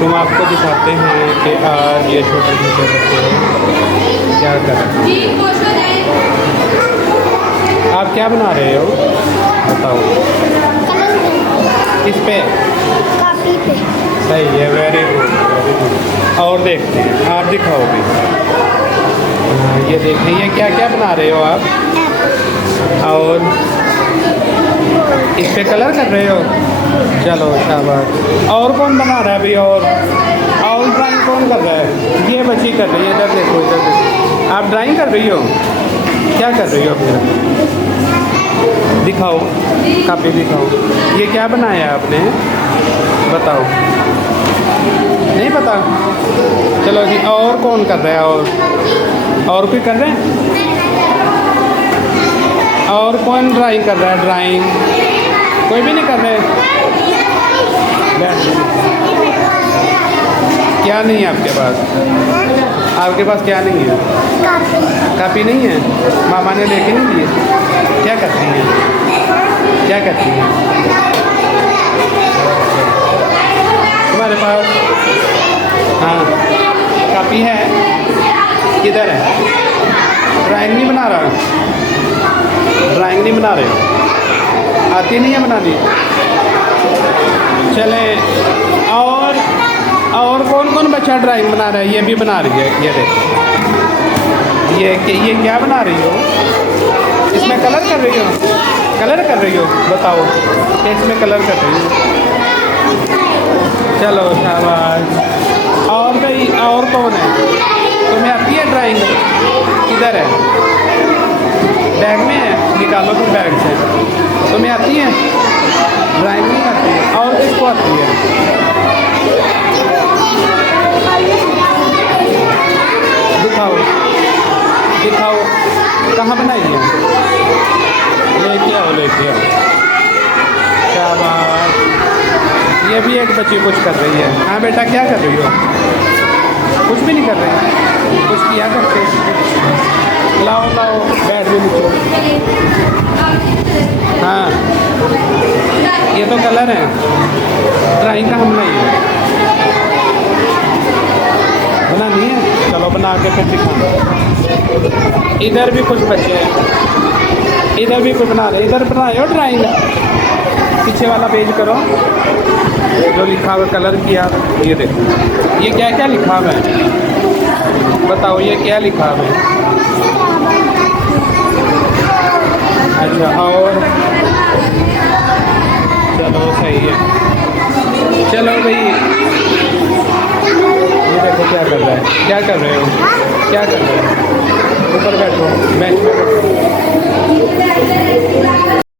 तुम आपको दिखाते हैं कि आज ये छोटे छोटे बच्चे क्या कर रहे हैं। आप क्या बना रहे हो बताओ। किस पे? कॉपी पे। सही है, वेरी गुड वेरी गुड। और देखते हैं, आप दिखाओ भी। ये देखिए, ये क्या क्या बना रहे हो आप? और इस पे कलर कर रहे हो? चलो शाबाश। और कौन बना रहा है अभी? और ड्राइंग कौन कर रहा है? ये बच्ची कर रही है। इधर देखो, इधर देखो। आप ड्राइंग कर रही हो? क्या कर रही हो फिर? दिखाओ, कापी दिखाओ। ये क्या बनाया आपने बताओ। नहीं पता? चलो जी, और कौन कर रहा है? और कोई कर रहे हैं? और कौन ड्राइंग कर रहा है? ड्राइंग कोई भी नहीं कर रहे? बैठ। क्या नहीं है आपके पास? आपके पास क्या नहीं है? कापी नहीं है? मामा ने लेके नहीं दिए? क्या करती हैं? क्या करती हैं तुम्हारे पास? हाँ, कापी है। किधर है? ड्राइंग नहीं बना रहा? ड्राइंग नहीं बना रहे हो? आती नहीं है बनानी? चले। और कौन कौन बच्चा ड्राइंग बना रहा है? ये भी बना रही है। ये देखो, ये क्या बना रही हो? इसमें कलर कर रही हो? कलर कर रही हो? बताओ कि इसमें कलर कर रही हो। चलो शाबाश। और भाई, और कौन है? तुम्हें आती है ड्राइंग? किधर है? बैग में है? निकालो फिर बैग से। तुम्हें आती है ड्राइंग? नहीं आती है। और किसको आती है? दिखाओ दिखाओ, कहाँ बनाई है? लेके आओ, लेके आओ। शाबाश। ये भी एक बच्ची कुछ कर रही है। हाँ बेटा, क्या कर रही हो? कुछ भी नहीं कर रही? कुछ किया करते? लाओ लाओ, बैठ भी लिखो। हाँ, ये तो कलर है। ड्राइंग का हम नहीं है। बनानी है? चलो बना के फिर दिखाना। इधर भी कुछ बच्चे हैं, इधर भी कुछ बना रहे। इधर बनाए हो ड्राइंग? पीछे वाला पेज करो, जो लिखा हुआ कलर किया। ये देखो, ये क्या क्या लिखा हुआ है बताओ। ये क्या लिखा हुआ है? अच्छा, और चलो सही है। चलो भाई, ये देखो क्या कर रहा है। क्या कर रहे हो? क्या कर रहे हो? ऊपर बैठो, बेंच पे बैठो।